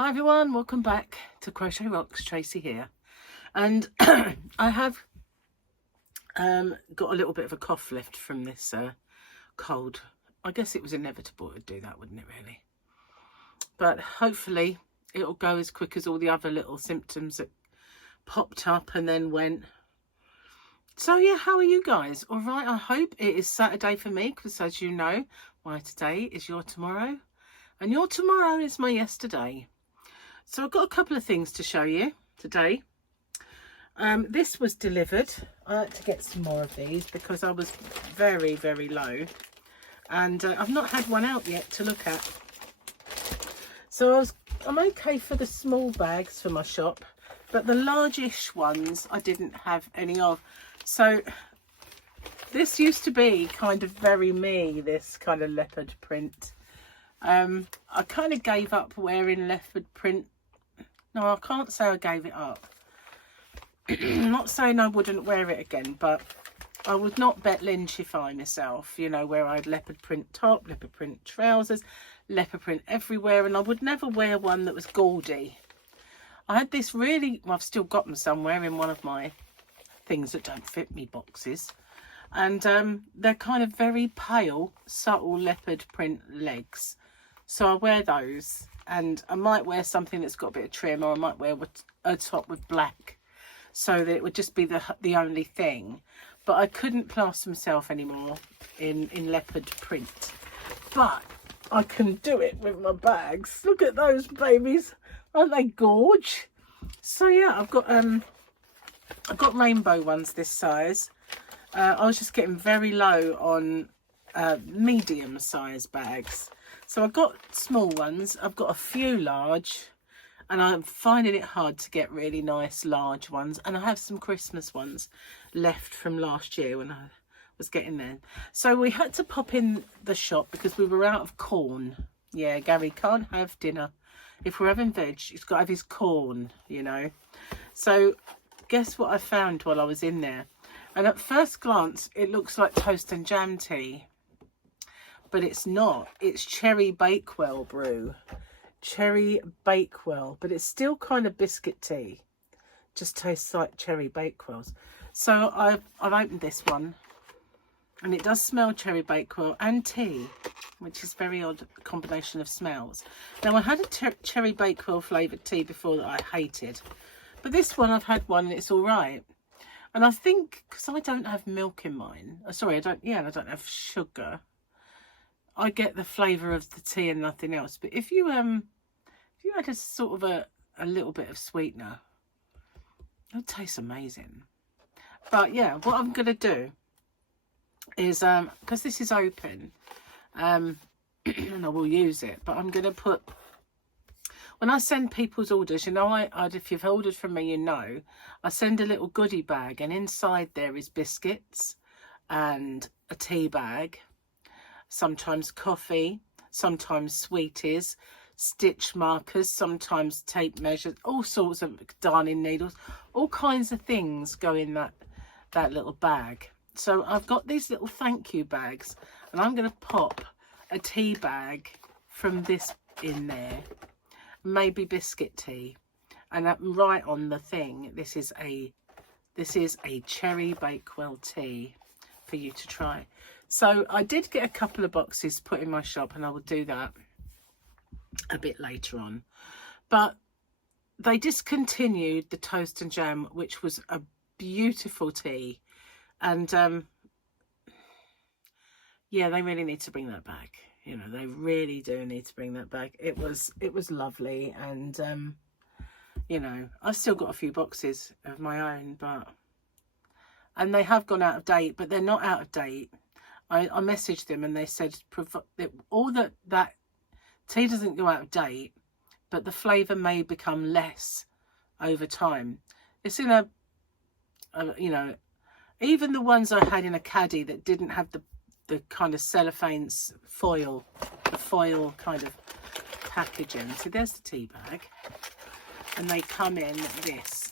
Hi everyone, welcome back to Crochet Rocks. Tracy here, and I have got a little bit of a cough left from this cold. I guess it was inevitable to do that, wouldn't it really? But hopefully it'll go as quick as all the other little symptoms that popped up and then went. So yeah, how are you guys? All right, I hope it is Saturday for me, because as you know, my today is your tomorrow and your tomorrow is my yesterday. So I've got a couple of things to show you today. This was delivered. I had to get some more of these because I was very, very low. And I've not had one out yet to look at. So I'm okay for the small bags for my shop. But the largish ones I didn't have any of. So this used to be kind of very me, this kind of leopard print. I kind of gave up wearing leopard print. No, I can't say I gave it up. I'm not saying I wouldn't wear it again, but I would not bet Lynchify myself, you know, where I had leopard print top, leopard print trousers, leopard print everywhere, and I would never wear one that was gaudy. I had this really, well, I've still got them somewhere in one of my things that don't fit me boxes, and they're kind of very pale, subtle leopard print legs. So I wear those, and I might wear something that's got a bit of trim, or I might wear a top with black, so that it would just be the only thing. But I couldn't plaster myself anymore in leopard print. But I can do it with my bags. Look at those babies, aren't they gorge? So yeah, I've got rainbow ones this size. I was just getting very low on medium size bags. So I've got small ones, I've got a few large, and I'm finding it hard to get really nice large ones. And I have some Christmas ones left from last year when I was getting them. So we had to pop in the shop because we were out of corn. Yeah, Gary can't have dinner. If we're having veg, he's got to have his corn, you know. So guess what I found while I was in there? And at first glance, it looks like toast and jam tea. But it's not. It's cherry bakewell brew. Cherry bakewell. But it's still kind of biscuit tea. Just tastes like cherry bakewells. So I've opened this one. And it does smell cherry bakewell and tea. Which is a very odd combination of smells. Now I had a cherry bakewell flavoured tea before that I hated. But this one, I've had one and it's all right. And I think, because I don't have milk in mine. Sorry, I don't have sugar. I get the flavour of the tea and nothing else. But if you had a sort of a little bit of sweetener, it would taste amazing. But yeah, what I'm going to do is, because this is open, and I will use it, but I'm going to put, when I send people's orders, you know, if you've ordered from me, you know, I send a little goodie bag, and inside there is biscuits and a tea bag, sometimes coffee, sometimes sweeties, stitch markers, sometimes tape measures, all sorts of darning needles, all kinds of things go in that little bag. So I've got these little thank you bags, and I'm going to pop a tea bag from this in there, maybe biscuit tea, and right on the thing, this is a cherry bakewell tea for you to try. So I did get a couple of boxes put in my shop, and I will do that a bit later on. But they discontinued the toast and jam, which was a beautiful tea. And yeah, they really need to bring that back. You know, they really do need to bring that back. It was lovely, and you know, I've still got a few boxes of my own, and they have gone out of date, but they're not out of date. I messaged them and they said all that tea doesn't go out of date, but the flavour may become less over time. It's in a you know, even the ones I had in a caddy that didn't have the kind of cellophane foil, the foil kind of packaging. So there's the tea bag, and they come in this.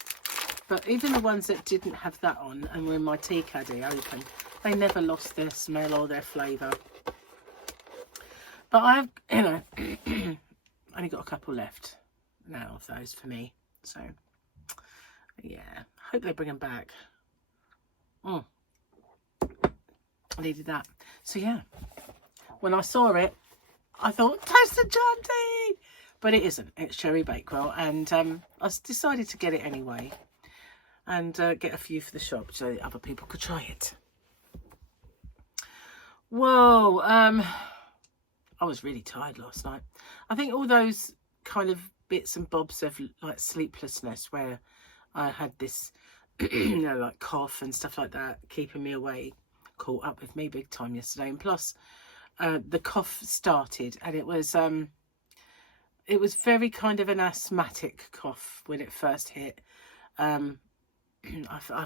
But even the ones that didn't have that on and were in my tea caddy open, they never lost their smell or their flavour. But I've, you know, only got a couple left. now of those for me. So yeah, hope they bring them back. I needed that. So yeah, when I saw it, I thought toasted chanty, but it isn't. It's cherry bakewell, and I decided to get it anyway, and get a few for the shop so that other people could try it. Whoa, I was really tired last night. I think all those kind of bits and bobs of like sleeplessness where I had this, you know, like cough and stuff like that, keeping me awake, caught up with me big time yesterday. And plus, the cough started, and it was very kind of an asthmatic cough when it first hit. I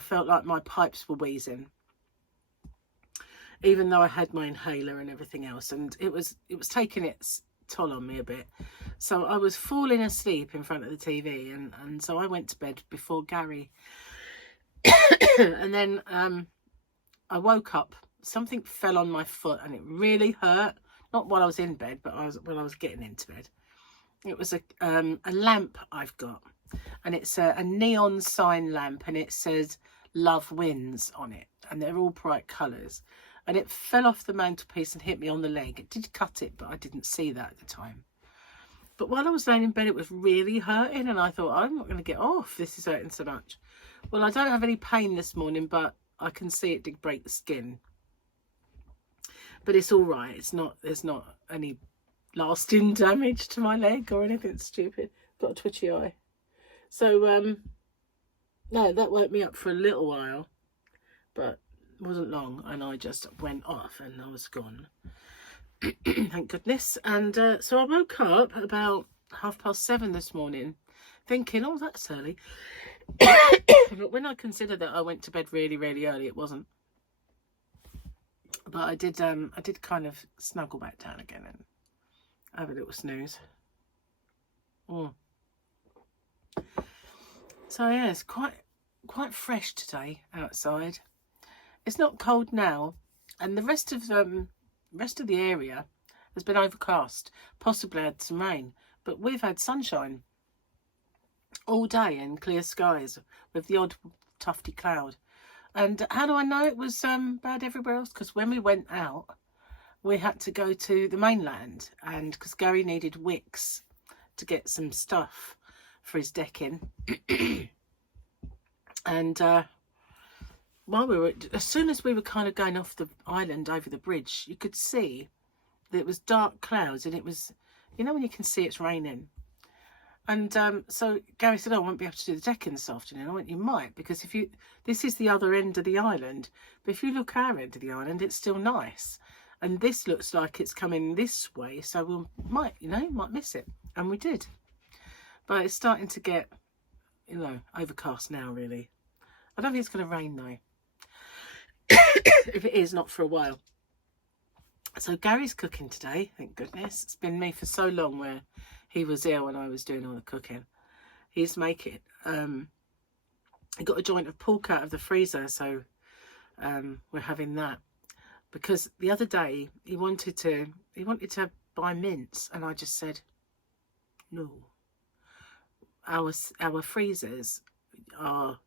felt like my pipes were wheezing, even though I had my inhaler and everything else, and it was taking its toll on me a bit. So I was falling asleep in front of the TV, and so I went to bed before Gary. And then I woke up, something fell on my foot, and it really hurt. Not while I was in bed, but when I was getting into bed. It was a lamp I've got, and it's a neon sign lamp, and it says "Love Wins" on it, and they're all bright colours. And it fell off the mantelpiece and hit me on the leg. It did cut it, but I didn't see that at the time. But while I was laying in bed, it was really hurting, and I thought, I'm not going to get off. This is hurting so much. Well, I don't have any pain this morning, but I can see it did break the skin. But it's all right. There's not any lasting damage to my leg or anything stupid. Got a twitchy eye. So, no, that woke me up for a little while, but wasn't long, and I just went off and I was gone. Thank goodness. And so I woke up at about 7:30 this morning thinking, oh, that's early. But when I consider that I went to bed really, really early, it wasn't. But I did kind of snuggle back down again and have a little snooze. So yeah, it's quite fresh today outside. It's not cold now, and the rest of the area has been overcast, possibly had some rain, but we've had sunshine all day and clear skies with the odd tufty cloud. And how do I know it was bad everywhere else? Because when we went out, we had to go to the mainland, and because Gary needed wicks to get some stuff for his decking. And as soon as we were kind of going off the island over the bridge, you could see that it was dark clouds, and it was, you know, when you can see it's raining. And so Gary said, I won't be able to do the decking this afternoon. I went, you might, because this is the other end of the island, but if you look our end of the island, it's still nice. And this looks like it's coming this way, so we might miss it. And we did. But it's starting to get, overcast now, really. I don't think it's going to rain, though. If it is, not for a while. So Gary's cooking today, thank goodness. It's been me for so long where he was ill and I was doing all the cooking. He's making, he got a joint of pork out of the freezer, so we're having that. Because the other day he wanted to buy mince, and I just said, no. Our freezers are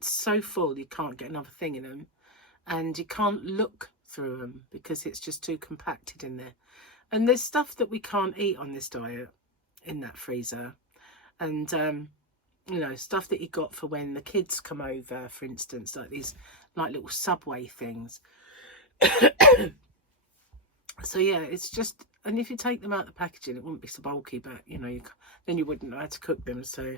so full you can't get another thing in them, and you can't look through them because it's just too compacted in there. And there's stuff that we can't eat on this diet in that freezer, and stuff that you got for when the kids come over, for instance, like these little Subway things. So yeah, it's just, and if you take them out of the packaging, it wouldn't be so bulky, but then you wouldn't know how to cook them, so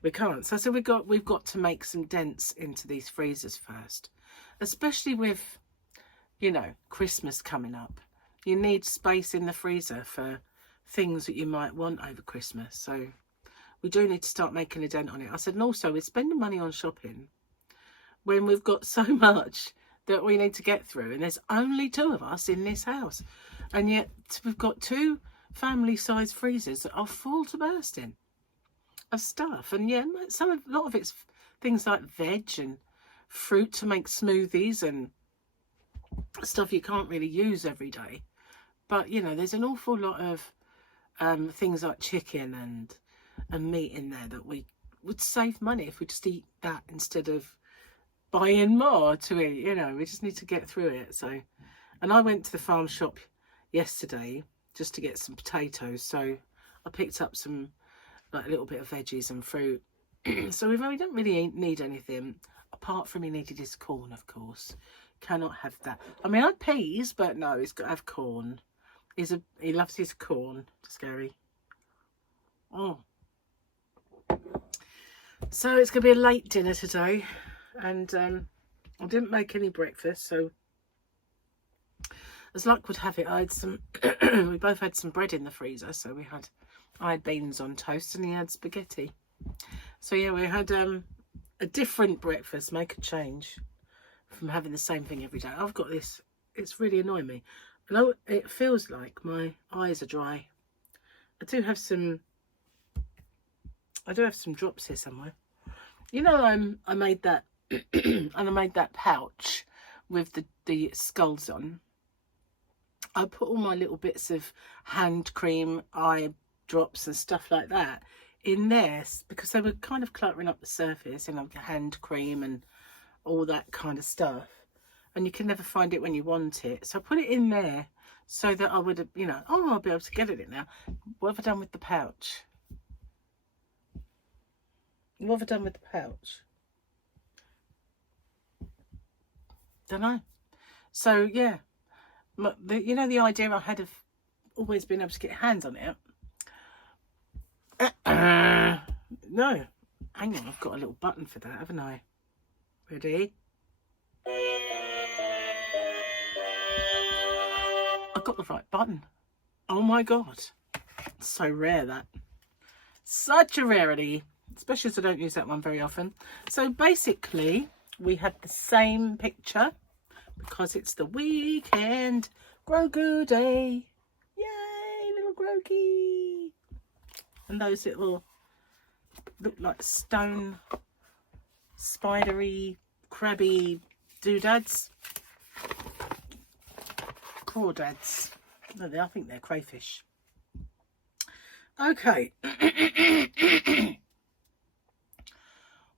we can't. So I said we've got to make some dents into these freezers first, especially with Christmas coming up. You need space in the freezer for things that you might want over Christmas, so we do need to start making a dent on it. I said, and also we're spending money on shopping when we've got so much that we need to get through, and there's only 2 of us in this house, and yet we've got 2 family size freezers that are full to bursting of stuff. And yeah, a lot of it's things like veg and fruit to make smoothies and stuff you can't really use every day. But there's an awful lot of things like chicken and meat in there that we would save money if we just eat that instead of buying more to eat. You know, we just need to get through it. So, and I went to the farm shop yesterday just to get some potatoes, so I picked up some, like, a little bit of veggies and fruit. So we don't really need anything apart from he needed his corn, of course. Cannot have that. I mean, I had peas, but no, he's got to have corn. He loves his corn. Scary. Oh. So it's going to be a late dinner today, and I didn't make any breakfast, so as luck would have it, I had some. We both had some bread in the freezer, so I had beans on toast, and he had spaghetti. So yeah, we had a different breakfast, make a change from having the same thing every day. I've got this. It's really annoying me. I know it feels like my eyes are dry. I do have some drops here somewhere. You know, I made that and I made that pouch with the skulls on. I put all my little bits of hand cream, eye drops and stuff like that in there because they were kind of cluttering up the surface, you know, the hand cream and all that kind of stuff. And you can never find it when you want it. So I put it in there so that I would have, you know, oh, I'll be able to get it now. What have I done with the pouch? What have I done with the pouch? Don't know. So, yeah. You know, the idea I had of always being able to get hands on it? No. Hang on, I've got a little button for that, haven't I? Ready? I got the right button. Oh my god. So rare, that. Such a rarity. Especially as I don't use that one very often. So basically, we had the same picture because it's the weekend. Grogu day. Yay, little Grogu. And those little look like stone, spidery, crabby doodads. Crawdads. No, I think they're crayfish. Okay.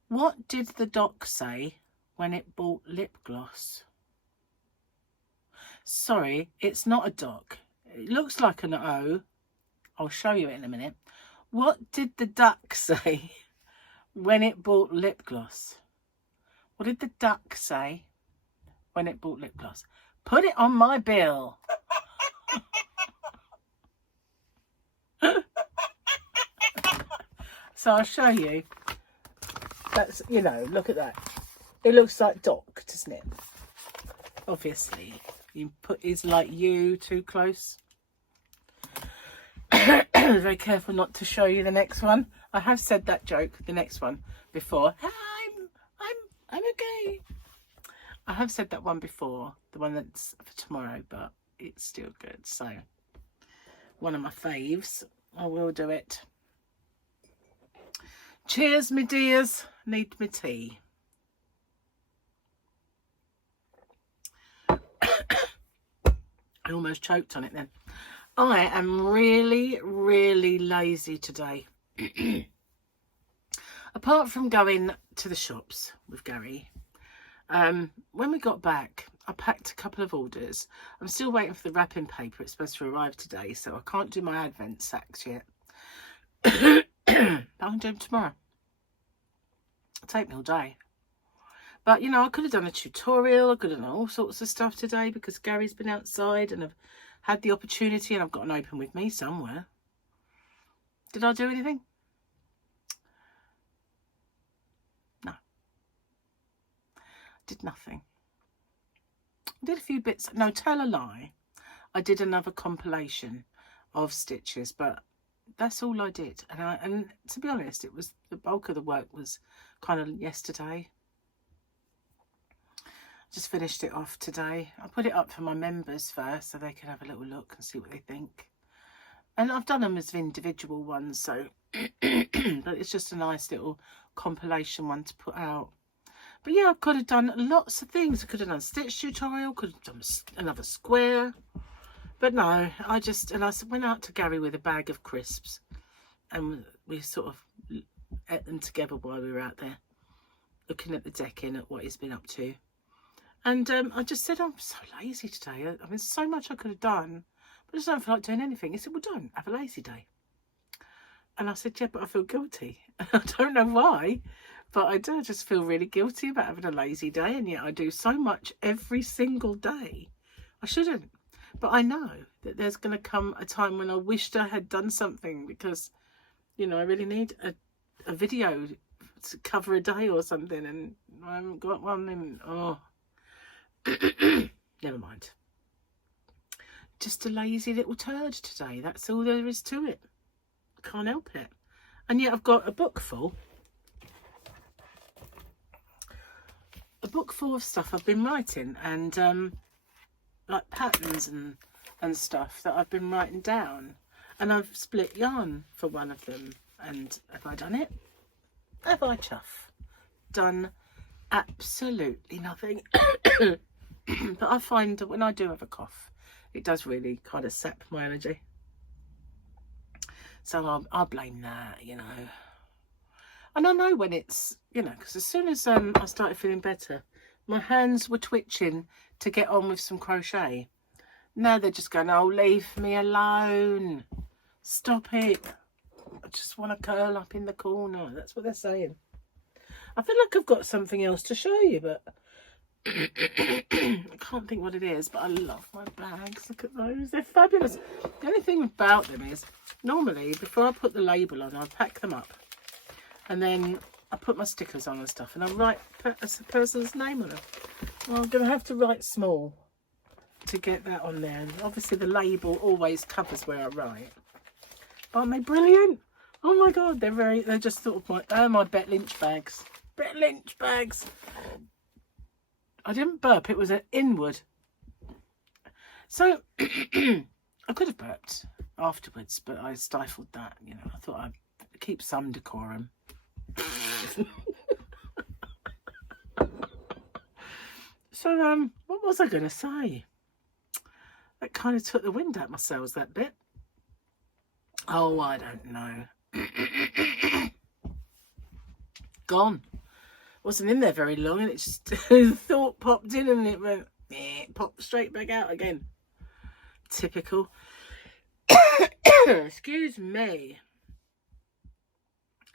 What did the doc say when it bought lip gloss? Sorry, it's not a doc. It looks like an O. I'll show you it in a minute. What did the duck say when it bought lip gloss? What did the duck say when it bought lip gloss? Put it on my bill. So I'll show you. That's, you know, look at that. It looks like Doc, doesn't it? Obviously. You put is like you too close. Very careful not to show you the next one. I have said that joke, the next one, before. I'm okay. I have said that one before, the one that's for tomorrow, but it's still good. So, one of my faves. I will do it. Cheers, me dears. Need me tea. I almost choked on it then. I am really, really lazy today. Apart from going to the shops with Gary, when we got back, I packed a couple of orders. I'm still waiting for the wrapping paper. It's supposed to arrive today, so I can't do my advent sacks yet. But I can do them tomorrow. It'll take me all day. But, you know, I could have done a tutorial. I could have done all sorts of stuff today because Gary's been outside and I've had the opportunity and I've got an open with me somewhere. Did I do anything? No. Did nothing. I did a few bits. No, tell a lie. I did another compilation of stitches, but that's all I did. And to be honest, it was the bulk of the work was kind of yesterday. Just finished it off today. I put it up for my members first so they can have a little look and see what they think. And I've done them as individual ones, so but it's just a nice little compilation one to put out. But yeah, I could have done lots of things. I could have done a stitch tutorial, could have done another square. But no, I went out to Gary with a bag of crisps and we sort of ate them together while we were out there, looking at the decking at what he's been up to. And I just said, I'm so lazy today. I mean, so much I could have done, but I just don't feel like doing anything. He said, well, don't have a lazy day. And I said, yeah, but I feel guilty. I don't know why, but I do. I just feel really guilty about having a lazy day, and yet I do so much every single day. I shouldn't. But I know that there's going to come a time when I wished I had done something, because, you know, I really need a video to cover a day or something, and I haven't got one, and oh, never mind. Just a lazy little turd today. That's all there is to it. Can't help it. And yet I've got a book full of stuff I've been writing, and like patterns and stuff that I've been writing down, and I've split yarn for one of them. And have I done it? Have I, chuff? Done absolutely nothing. But I find that when I do have a cough, it does really kind of sap my energy. So I'll blame that, you know. And I know when it's, you know, because as soon as I started feeling better, my hands were twitching to get on with some crochet. Now they're just going, oh, leave me alone. Stop it. I just want to curl up in the corner. That's what they're saying. I feel like I've got something else to show you, but I can't think what it is. But I love my bags. Look at those. They're fabulous. The only thing about them is, normally, before I put the label on, I pack them up. And then I put my stickers on and stuff. And I write a person's name on them. Well, I'm going to have to write small to get that on there. And obviously, the label always covers where I write. Aren't they brilliant? Oh my God, they're just sort of my Bet Lynch bags. Bet Lynch bags. I didn't burp, it was an inward. So, I could have burped afterwards, but I stifled that, you know. I thought I'd keep some decorum. So, what was I going to say? That kind of took the wind out of my sails, that bit. Oh, I don't know. Gone. Wasn't in there very long, and it just thought popped in, and it went popped straight back out again. Typical. Excuse me.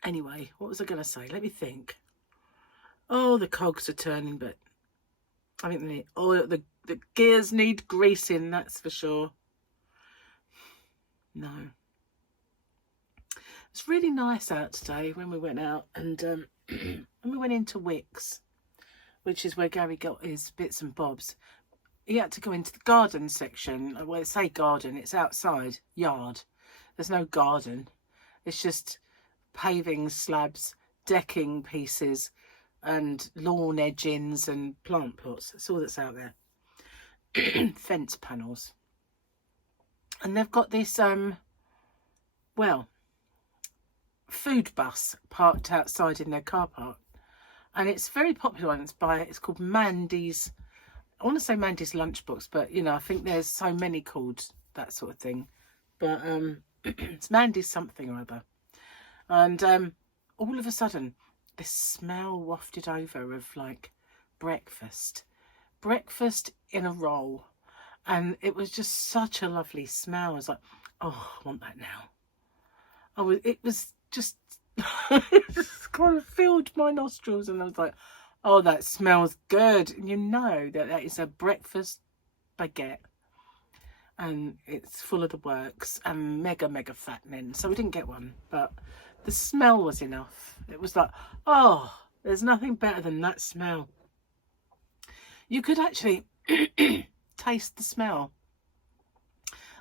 Anyway, what was I going to say? Let me think. Oh, the cogs are turning, but I think they need oil. The gears need greasing, that's for sure. No. It's really nice out today when we went out, and when we went into Wickes, which is where Gary got his bits and bobs. He had to go into the garden section. Well, I say garden, it's outside, yard. There's no garden. It's just paving slabs, decking pieces, and lawn edgings and plant pots. That's all that's out there. Fence panels. And they've got this, well, food bus parked outside in their car park, and it's very popular. And it's called Mandy's. I want to say Mandy's Lunchbox, but you know, I think there's so many called that sort of thing. But it's Mandy's something or other. And all of a sudden, this smell wafted over of like breakfast in a roll, and it was just such a lovely smell. I was like, oh, I want that now. It was just it just kind of filled my nostrils, and I was like, oh, that smells good. And you know that is a breakfast baguette, and it's full of the works and mega fattening. So we didn't get one, but the smell was enough. It was like, oh, there's nothing better than that smell. You could actually taste the smell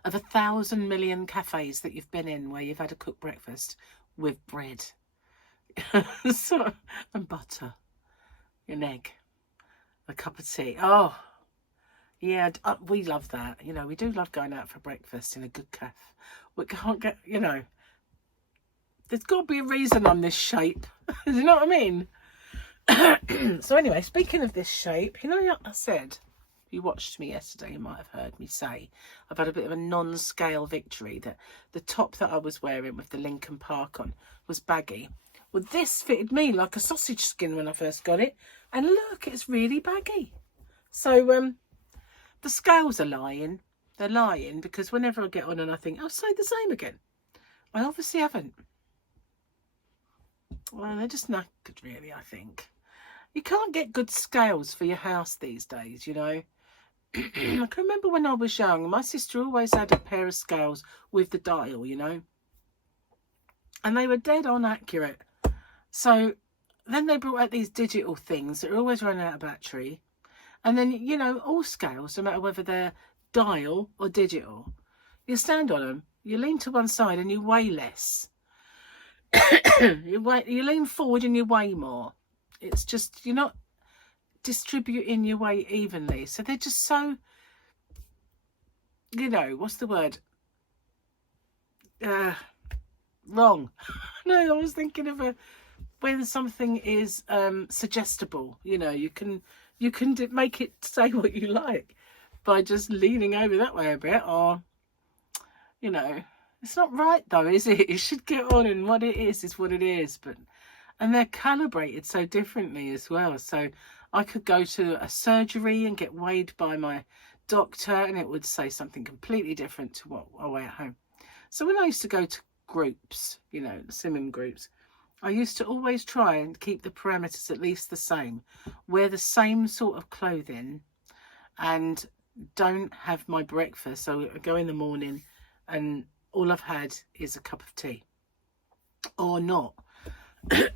of 1,000 million cafes that you've been in where you've had a cooked breakfast with bread and butter, an egg, a cup of tea. Oh, yeah, we love that. You know, we do love going out for breakfast in a good cafe. We can't get, you know, there's got to be a reason I'm this shape. You know what I mean? So anyway, speaking of this shape, you know what I said? you watched me yesterday, you might have heard me say I've had a bit of a non-scale victory, that the top that I was wearing with the Lincoln Park on was baggy. Well, this fitted me like a sausage skin when I first got it, and look, it's really baggy. So the scales are lying. They're lying, because whenever I get on and I think I'll say the same again, I obviously haven't. Well, they're just knackered, really, I think. You can't get good scales for your house these days, you know. I can remember when I was young, my sister always had a pair of scales with the dial, you know. And they were dead on accurate. So then they brought out these digital things that are always running out of battery. And then, you know, all scales, no matter whether they're dial or digital, you stand on them, you lean to one side and you weigh less. You lean forward and you weigh more. It's just, you're not distributing your weight evenly. So they're just so, you know, what's the word? Wrong. No, I was thinking of when something is suggestible. You know, you can make it say what you like by just leaning over that way a bit, or, you know, it's not right though, is it? It should get on, and what it is what it is. But, and they're calibrated so differently as well. So I could go to a surgery and get weighed by my doctor, and it would say something completely different to what I weigh at home. So when I used to go to groups, you know, swimming groups, I used to always try and keep the parameters at least the same, wear the same sort of clothing, and don't have my breakfast. So I go in the morning and all I've had is a cup of tea, or not,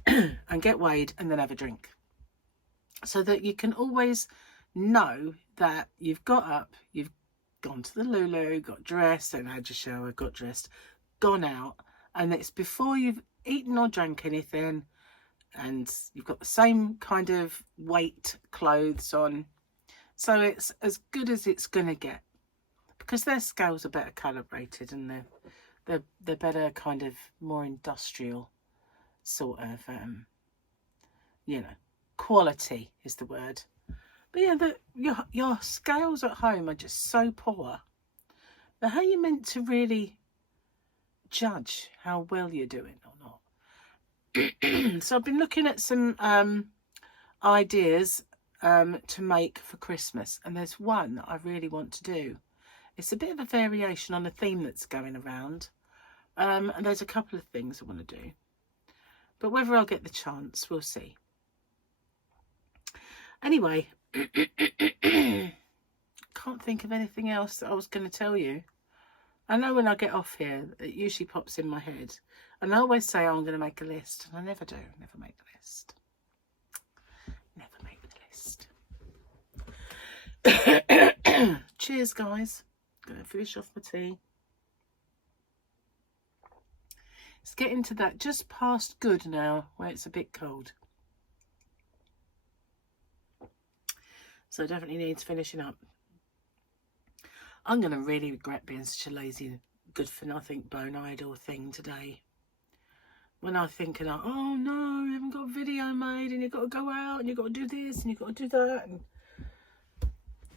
and get weighed and then have a drink, so that you can always know that you've got up, you've gone to the Lulu, got dressed, and had your shower, got dressed, gone out, and it's before you've eaten or drank anything, and you've got the same kind of weight clothes on. So it's as good as it's going to get, because their scales are better calibrated, and they're better, kind of more industrial sort of, you know, quality is the word. But yeah, your scales at home are just so poor. But how are you meant to really judge how well you're doing or not? So I've been looking at some ideas to make for Christmas, and there's one that I really want to do. It's a bit of a variation on a theme that's going around, and there's a couple of things I want to do, but whether I'll get the chance, we'll see. Anyway, can't think of anything else that I was going to tell you. I know when I get off here, it usually pops in my head, and I always say, oh, I'm going to make a list, and I never do. Never make the list. Never make the list. Cheers, guys. I'm going to finish off my tea. It's getting to that just past good now, where it's a bit cold. So definitely needs finishing up. I'm going to really regret being such a lazy, good-for-nothing, bone-idle thing today. When I'm thinking, like, oh no, you haven't got a video made, and you've got to go out, and you've got to do this, and you've got to do that. And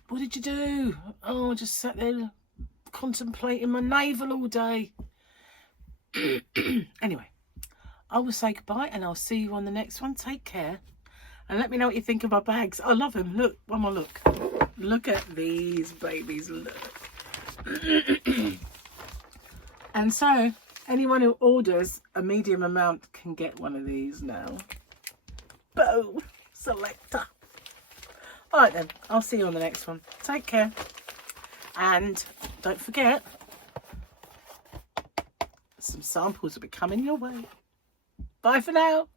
what did you do? Oh, I just sat there contemplating my navel all day. Anyway, I will say goodbye, and I'll see you on the next one. Take care. And let me know what you think of my bags. I love them. Look, one more look. Look at these babies. Look. And so, anyone who orders a medium amount can get one of these now. Boom. Selector. All right then. I'll see you on the next one. Take care. And don't forget, some samples will be coming your way. Bye for now.